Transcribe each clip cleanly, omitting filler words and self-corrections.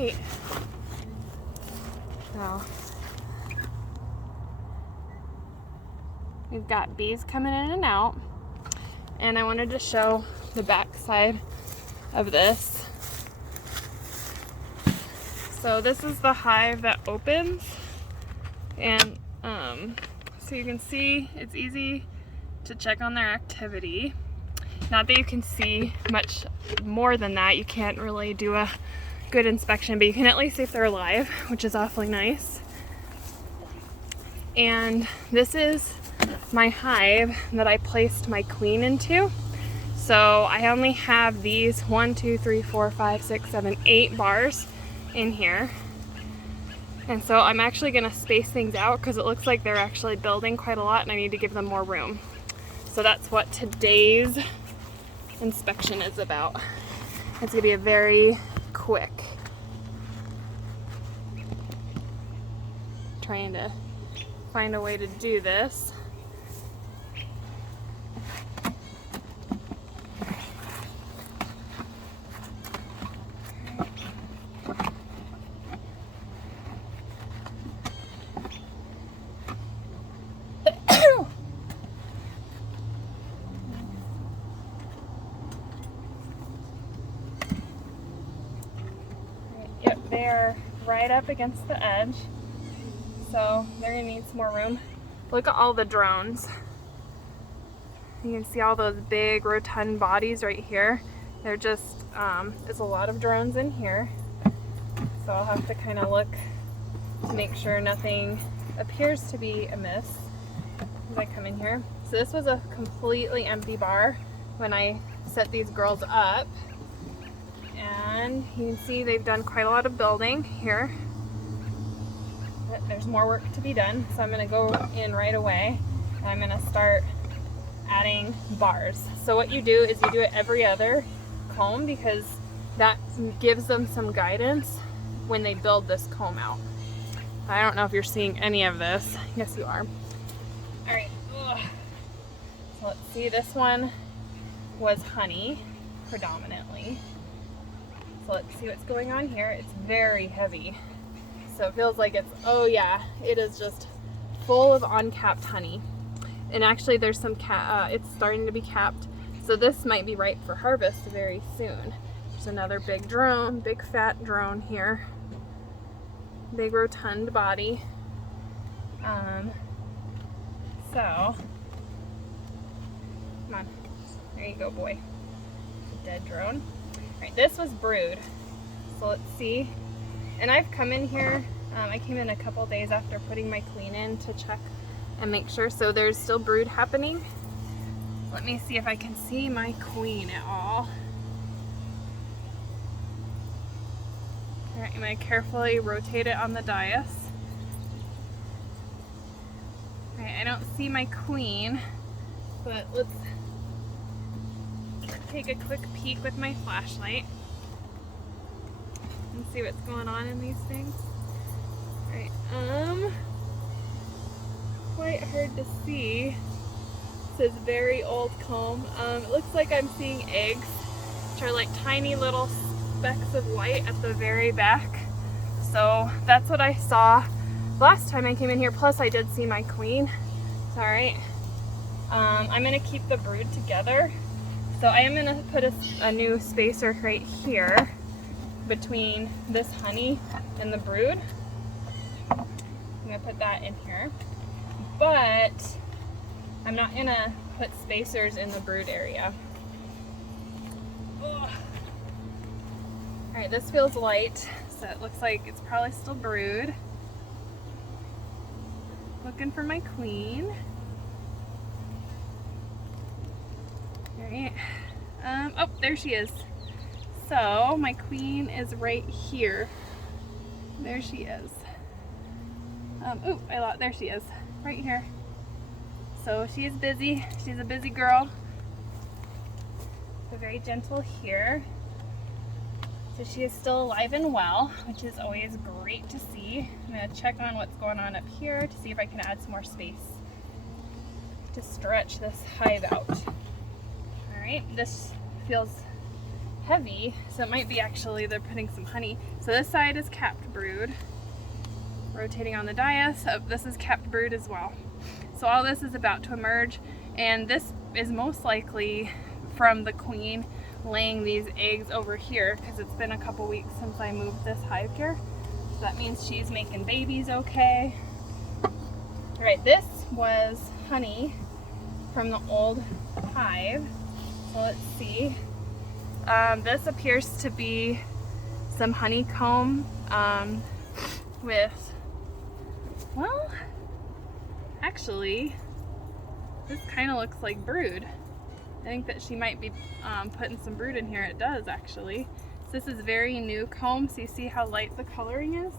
right. So we've got bees coming in and out, and I wanted to show the back side of this. So this is the hive that opens, and so you can see it's easy to check on their activity. Not that you can see much more than that. You can't really do a good inspection, but you can at least see if they're alive, which is awfully nice. And this is my hive that I placed my queen into. So I only have these 1, 2, 3, 4, 5, 6, 7, 8 bars in here. And so I'm actually going to space things out because it looks like they're actually building quite a lot and I need to give them more room. So that's what today's inspection is about. It's going to be a very quick. Trying to find a way to do this. Yep, they are right up against the edge, so they're gonna need some more room. Look at all the drones. You can see all those big rotund bodies right here. They're just, there's a lot of drones in here, so I'll have to kind of look to make sure nothing appears to be amiss as I come in here. So this was a completely empty bar when I set these girls up. And you can see they've done quite a lot of building here. But there's more work to be done, so I'm going to go in right away and I'm going to start adding bars. So what you do is you do it every other comb because that gives them some guidance when they build this comb out. I don't know if you're seeing any of this. Yes, you are. Alright, so let's see, this one was honey predominantly. So let's see what's going on here. It's very heavy. So it feels like it's, oh yeah, it is just full of uncapped honey. And actually there's some, it's starting to be capped. So this might be ripe for harvest very soon. There's another big drone, big fat drone here. Big rotund body. So, come on, there you go, boy. Dead drone. Alright, this was brood. So let's see. And I've come in here, I came in a couple days after putting my queen in to check and make sure. So there's still brood happening. Let me see if I can see my queen at all. Alright, I'm going to carefully rotate it on the dais. Alright, I don't see my queen, but let's take a quick peek with my flashlight and see what's going on in these things. Alright, quite hard to see. It says very old comb. It looks like I'm seeing eggs, which are like tiny little specks of white at the very back. So that's what I saw last time I came in here, plus I did see my queen. It's alright. I'm going to keep the brood together. So I am going to put a new spacer right here between this honey and the brood. I'm going to put that in here. But I'm not going to put spacers in the brood area. Alright, this feels light, so it looks like it's probably still brood. Looking for my queen. Alright. Oh, there she is. So, my queen is right here. There she is. Oh, there she is. Right here. So, she is busy. She's a busy girl. So, very gentle here. So, she is still alive and well, which is always great to see. I'm going to check on what's going on up here to see if I can add some more space to stretch this hive out. Alright, this feels heavy, so it might be actually they're putting some honey. So this side is capped brood, rotating on the dais. Oh, this is capped brood as well. So all this is about to emerge, and this is most likely from the queen laying these eggs over here, because it's been a couple weeks since I moved this hive here. So that means she's making babies okay. All right, this was honey from the old hive. So let's see. This appears to be some honeycomb with, well, actually, this kind of looks like brood. I think that she might be putting some brood in here. It does actually. So this is very new comb. So you see how light the coloring is?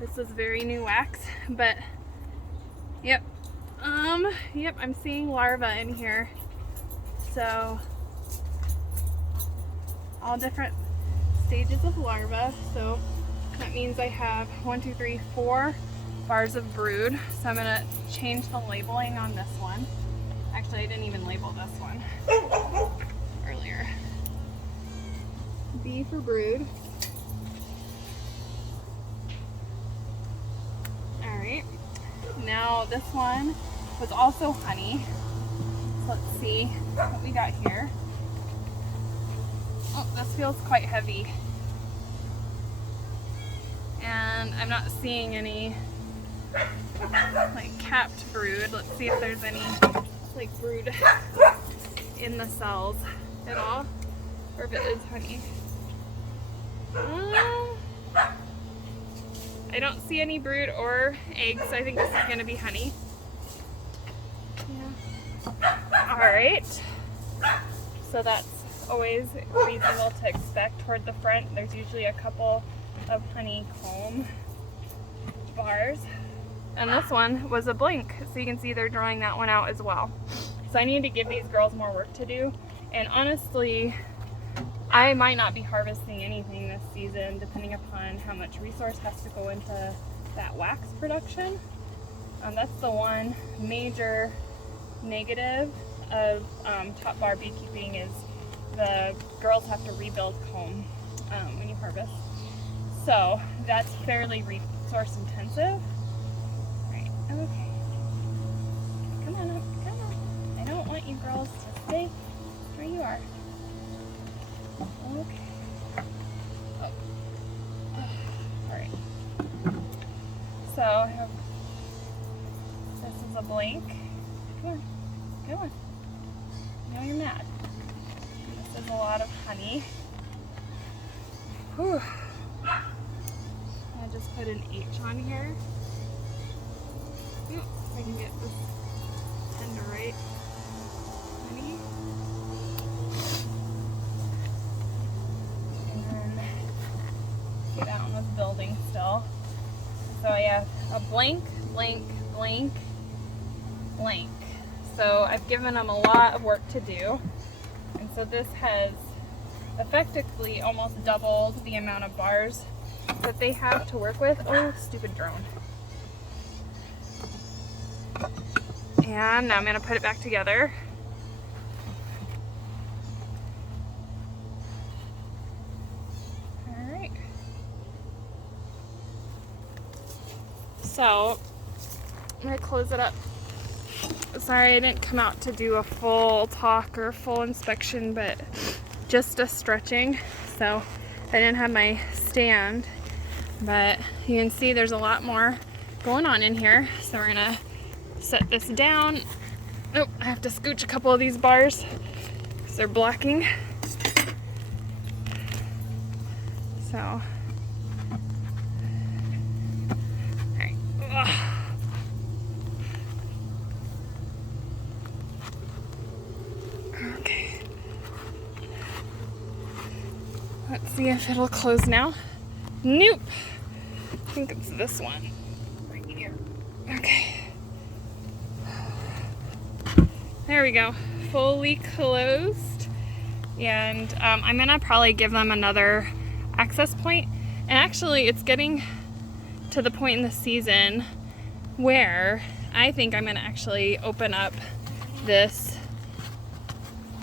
This is very new wax, but yep. Yep, I'm seeing larvae in here. So all different stages of larvae. So that means I have 1, 2, 3, 4 bars of brood. So I'm gonna change the labeling on this one. Actually, I didn't even label this one earlier. B for brood. All right. Now this one was also honey. So let's see what we got here. Oh, this feels quite heavy. And I'm not seeing any like capped brood. Let's see if there's any like brood in the cells at all, or if it is honey. I don't see any brood or eggs, so I think this is going to be honey. Yeah. All right. So that's always reasonable to expect toward the front. There's usually a couple of honeycomb bars. And this one was a blank, so you can see they're drawing that one out as well. So I need to give these girls more work to do. And honestly, I might not be harvesting anything this season, depending upon how much resource has to go into that wax production. That's the one major negative of top bar beekeeping, is the girls have to rebuild comb when you harvest. So that's fairly resource intensive. Okay. Come on up, come on. I don't want you girls to stay where you are. Okay. Oh. Alright. So I have, this is a blank. Come on. Come on. I know you're mad. This is a lot of honey. Whew. I just put an H on here. If I can get this pen to write honey. And then see, that one was building still. So I have a blank, blank, blank, blank. So I've given them a lot of work to do. And so this has effectively almost doubled the amount of bars that they have to work with. Oh, stupid drone. And now I'm going to put it back together. All right. So I'm going to close it up. Sorry I didn't come out to do a full talk or full inspection, but just a stretching. So I didn't have my stand, but you can see there's a lot more going on in here. So we're going to set this down. Oh, I have to scooch a couple of these bars because they're blocking. So, all right. Ugh. Okay. Let's see if it'll close now. Nope. I think it's this one right here. Okay. There we go, fully closed. And I'm gonna probably give them another access point. And actually it's getting to the point in the season where I think I'm gonna actually open up this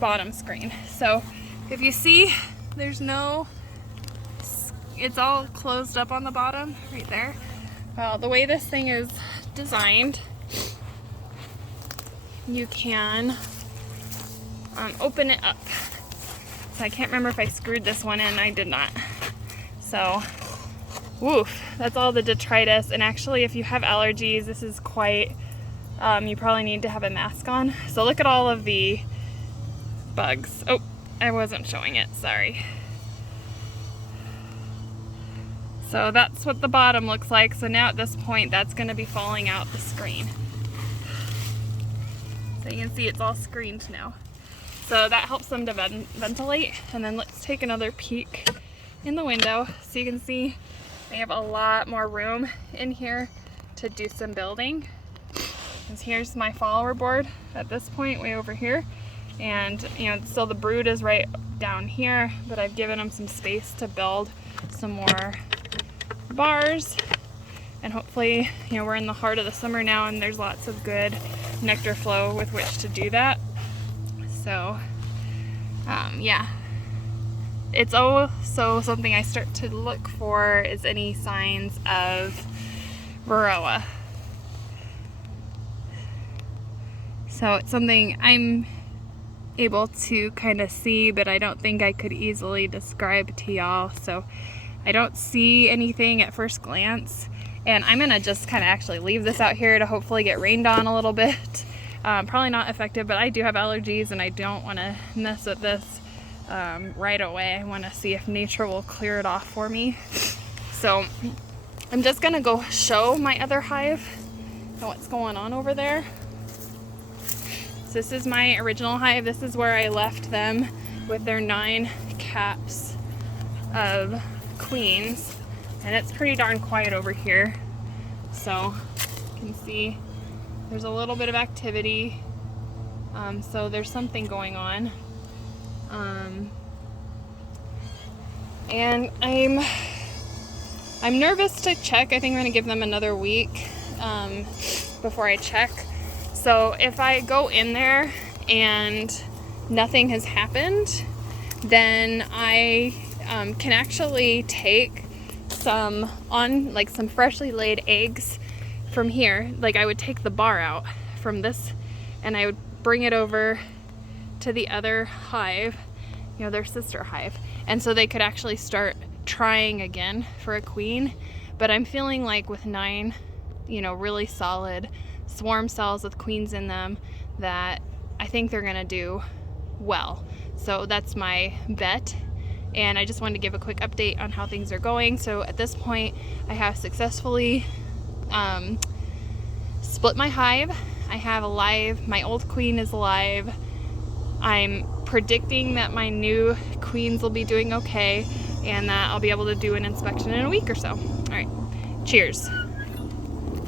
bottom screen. So if you see There's no, it's all closed up on the bottom right there. Well, the way this thing is designed, you can open it up. So I can't remember if I screwed this one in. I did not. So, woof, that's all the detritus. And actually, if you have allergies, this is quite, you probably need to have a mask on. So look at all of the bugs. Oh, I wasn't showing it, sorry. So that's what the bottom looks like. So now at this point, that's gonna be falling out the screen. So you can see it's all screened now. So that helps them to ventilate. And then let's take another peek in the window. So you can see they have a lot more room in here to do some building. And here's my follower board at this point, way over here. And you know, still the brood is right down here, but I've given them some space to build some more bars. And hopefully, you know, we're in the heart of the summer now and there's lots of good nectar flow with which to do that. So, yeah. It's also something I start to look for is any signs of varroa. So it's something I'm able to kind of see, but I don't think I could easily describe to y'all. So I don't see anything at first glance. And I'm gonna just kind of actually leave this out here to hopefully get rained on a little bit. Probably not effective, but I do have allergies and I don't want to mess with this right away. I want to see if nature will clear it off for me. So I'm just gonna go show my other hive and what's going on over there. So this is my original hive. This is where I left them with their 9 caps of queens. And it's pretty darn quiet over here. So you can see there's a little bit of activity. So there's something going on. And I'm nervous to check. I think I'm gonna give them another week before I check. So if I go in there and nothing has happened, then I can actually take some freshly laid eggs from here. Like I would take the bar out from this and I would bring it over to the other hive, you know, their sister hive. And so they could actually start trying again for a queen. But I'm feeling like with 9, you know, really solid swarm cells with queens in them that I think they're gonna do well. So that's my bet. And I just wanted to give a quick update on how things are going. So at this point, I have successfully split my hive. I have my old queen is alive. I'm predicting that my new queens will be doing okay and that I'll be able to do an inspection in a week or so. All right, cheers.